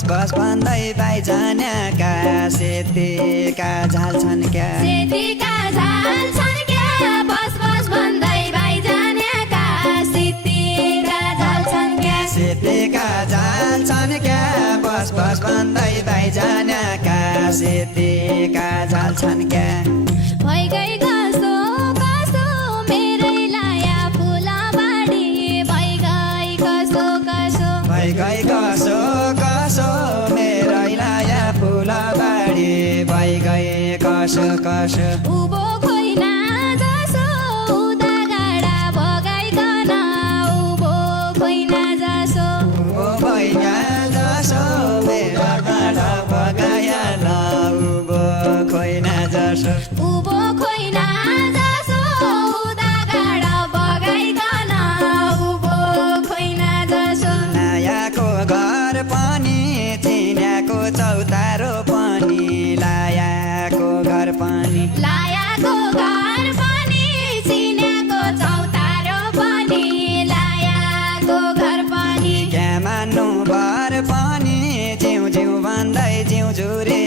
बस बस भन्दै भाइजान्याका सेतीका झाल छन् क्या सेतीका झाल छन् क्या बस बस भन्दै भाइजान्याका सेतीका झाल छन् क्या सेतीका झाल छन् क्या बस बस भन्दै भाइजान्याका सेतीका झाल छन् क्या भइगई कसो कसो मेरै लाया फुलबारी भइगई कसो कसो भइगई कसो कसो मेरै लाया फुलबारी भइगई कसो कसो उभो खोइना जसो उदा गाडा भगाइकन उभो खोइना जसो ओ भैया जसो मेरा गाडा भगायल उभो खोइना जसो उभो खोइना जसो उदा गाडा भगाइकन उभो खोइना जसो लायाको घर पनि चिन्याको चौतारो पनि लायाको घर पनि लायाको घर पनि चिनेको चौतारो पनि लायाको घर पनि क्या मान्नु भर पनि जिउ जिउ भन्दै जिउ जुरे